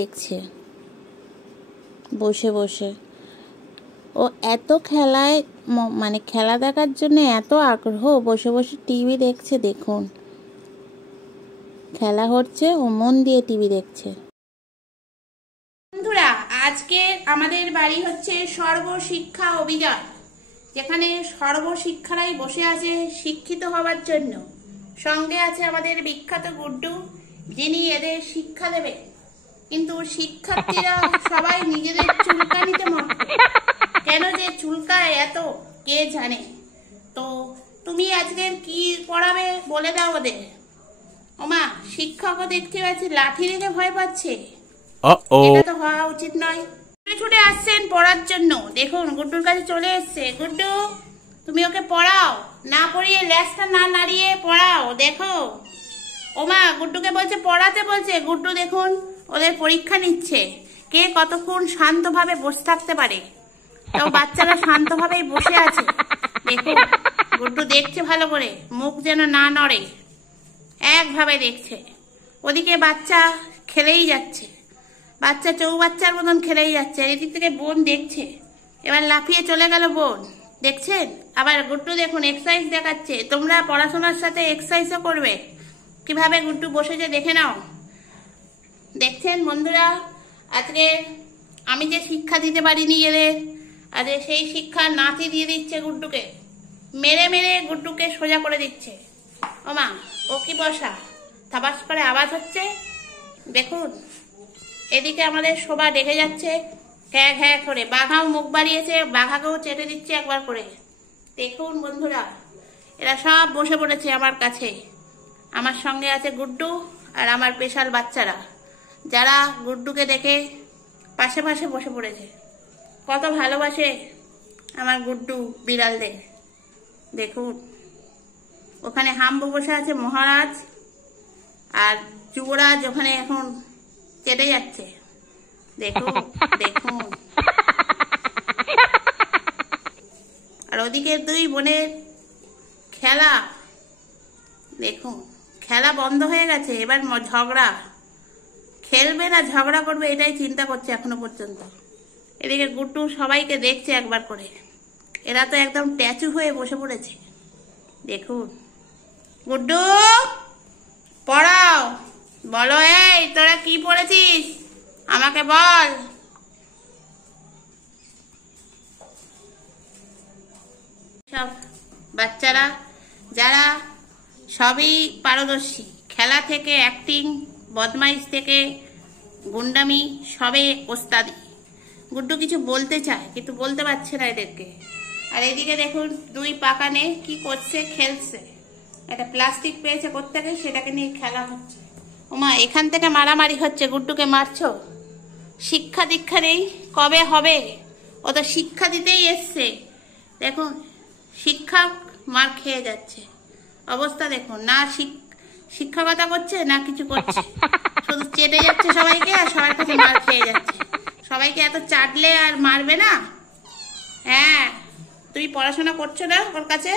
দেখছে বসে বসে। ও এত খেলায় মানে খেলা দেখার জন্য এত আগ্রহ, বসে বসে টিভি দেখছে। দেখুন খেলা হচ্ছে, ও মন দিয়ে টিভি দেখছে। বন্ধুরা, আজকে আমাদের বাড়ি হচ্ছে সর্বশিক্ষা অভিযান, যেখানে সর্বশিক্ষারাই বসে আছে শিক্ষিত হওয়ার জন্য। সঙ্গে আছে আমাদের বিখ্যাত গুড্ডু, যিনি এদের শিক্ষা দেবে। কিন্তু শিক্ষার্থীরা সবাই নিজেদের চুলকানিতে মত্ত। কেন যে চুলকায় এত কে জানে। তো তুমি আজকে কি পড়াবে বলে দাও ওদের। ওমা, শিক্ষকও দেখতে পাচ্ছি লাঠি রেখে ভয় পাচ্ছে। এটা তো হওয়া উচিত নয়। ছুটে আসছেন পড়ার জন্য। দেখুন গুড্ডুর কাছে চলে এসছে। গুড্ডু, তুমি ওকে পড়াও, না পড়িয়ে ল্যাসটা না নাড়িয়ে পড়াও। দেখো ওমা, গুড্ডুকে বলছে পড়াতে বলছে। গুড্ডু দেখুন ওদের পরীক্ষা নিচ্ছে, কে কতক্ষণ শান্তভাবে বসে থাকতে পারে। তাও বাচ্চারা শান্তভাবেই বসে আছে। দেখুন গুড্ডু দেখছে ভালো করে, মুখ যেন না নড়ে, একভাবে দেখছে। ওদিকে বাচ্চা খেলেই যাচ্ছে, বাচ্চা চৌবাচ্চার মতন খেলেই যাচ্ছে। এদিক থেকে বোন দেখছে, এবার লাফিয়ে চলে গেল বোন। দেখছেন? আবার গুড্ডু দেখুন এক্সারসাইজ দেখাচ্ছে। তোমরা পড়াশোনার সাথে এক্সারসাইজও করবে। কিভাবে গুড্ডু বসেছে দেখে নাও। দেখছেন বন্ধুরা, আজকে আমি যে শিক্ষা দিতে পারিনি এদের, আজকে সেই শিক্ষা নাতি দিয়ে দিচ্ছে গুড্ডুকে। মেরে মেরে গুড্ডুকে সোজা করে দিচ্ছে। ওমা, ও কি বসা, থাবাস করে আওয়াজ হচ্ছে। দেখুন এদিকে আমাদের শোভা দেখে যাচ্ছে ঘ্যা ঘ্যা করে। বাঘাও মুখ বাড়িয়েছে, বাঘাকেও চেটে দিচ্ছে একবার করে। দেখুন বন্ধুরা, এরা সব বসে পড়েছে আমার কাছে। আমার সঙ্গে আছে গুড্ডু আর আমার স্পেশাল বাচ্চারা, যারা গুড্ডুকে দেখে পাশে পাশে বসে পড়েছে। কত ভালোবাসে আমার গুড্ডু বিড়ালদের। দেখুন ওখানে হাম্বু বসে আছে মহারাজ, আর যুবরাজ ওখানে এখন চেটে যাচ্ছে। দেখুন দেখুন। আর ওদিকে দুই বোনের খেলা। দেখুন খেলা বন্ধ হয়ে গেছে, এবার ঝগড়া। খেলবে না ঝগড়া করবে, এটাই চিন্তা করছে এখনো পর্যন্ত। এদিকে গুড্ডু সবাইকে দেখছে একবার করে। এরা তো একদম ট্যাচু হয়ে বসে পড়েছে। দেখুন গুড্ডু পড়াও, বলো। এই তোরা কি পড়েছিস আমাকে বল। সব বাচ্চারা যারা সবই পারদর্শী, খেলা থেকে অ্যাক্টিং, বদমাইশ থেকে গুন্ডামি, সবে ওস্তাদি। গুড্ডু কিছু বলতে চায় কিন্তু বলতে পারছে না এদেরকে। আর এদিকে দেখুন দুই পাকানে কি করছে, খেলছে। একটা প্লাস্টিক পেয়েছে কোত্থেকে, সেটাকে নিয়ে খেলা হচ্ছে। ওমা, এখান থেকে মারামারি হচ্ছে। গুড্ডুকে মারছো, শিক্ষা দীক্ষা নেই, কবে হবে? ও তো শিক্ষা দিতেই এসছে। দেখুন শিক্ষক মার খেয়ে যাচ্ছে। অবস্থা দেখুন, না শিক্ষকতা করছে না কিছু করছে, শুধু চেটে যাচ্ছে সবাইকে আর সবার কাছে মার খেয়ে যাচ্ছে। সবাইকে এত চাটলে আর মারবে না? হ্যাঁ, তুমি পড়াশোনা করছো না ওর কাছে?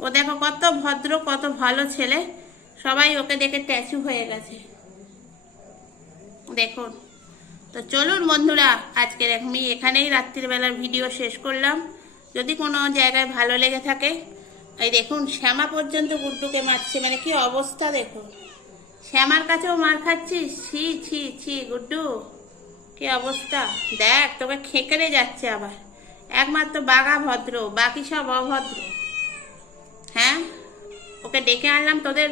ও দেখো কত ভদ্র, কত ভালো ছেলে। সবাই ওকে দেখে ট্যাচু হয়ে গেছে। দেখুন। তো চলুন বন্ধুরা, আজকের আমি এখানেই রাত্রিবেলার ভিডিও শেষ করলাম। যদি কোনো জায়গায় ভালো লেগে থাকে, এই দেখুন শ্যামা পর্যন্ত গুড্ডুকে মারছে, মানে কি অবস্থা দেখুন। শ্যামার কাছেও মার খাচ্ছিস? ছি ছি ছি গুড্ডু, কি অবস্থা দেখ। তোকে খেকেড়ে যাচ্ছে আবার। একমাত্র বাঘা ভদ্র, বাকি সব অভদ্র। হ্যাঁ, ওকে ডেকে আনলাম তোদের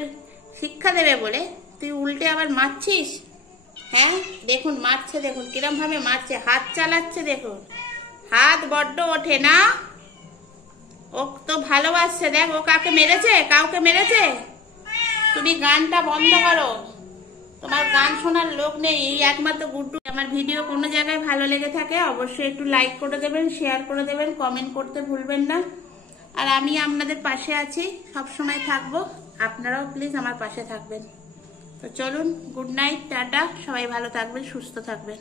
শিক্ষা দেবে বলে, তুই উল্টে আবার মারছিস। হ্যাঁ দেখুন মারছে, দেখুন কিরম ভাবে মারছে, হাত চালাচ্ছে। দেখুন হাত বড্ড ওঠে না। ও তো ভালোবাসছে। দেখ ও কাকে মেরেছে, কাউকে মেরেছে? তুমি গানটা বন্ধ করো, তোমার গান শোনার লোক নেই, এই একমাত্র গুড্ডু। আমার ভিডিও কোনো জায়গায় ভালো লেগে থাকে অবশ্যই একটু লাইক করে দেবেন, শেয়ার করে দেবেন, কমেন্ট করতে ভুলবেন না। আর আমি আপনাদের পাশে আছি, সব সময় থাকবো। আপনারাও প্লিজ আমার পাশে থাকবেন। তো চলুন, গুড নাইট, টাটা। সবাই ভালো থাকবেন, সুস্থ থাকবেন।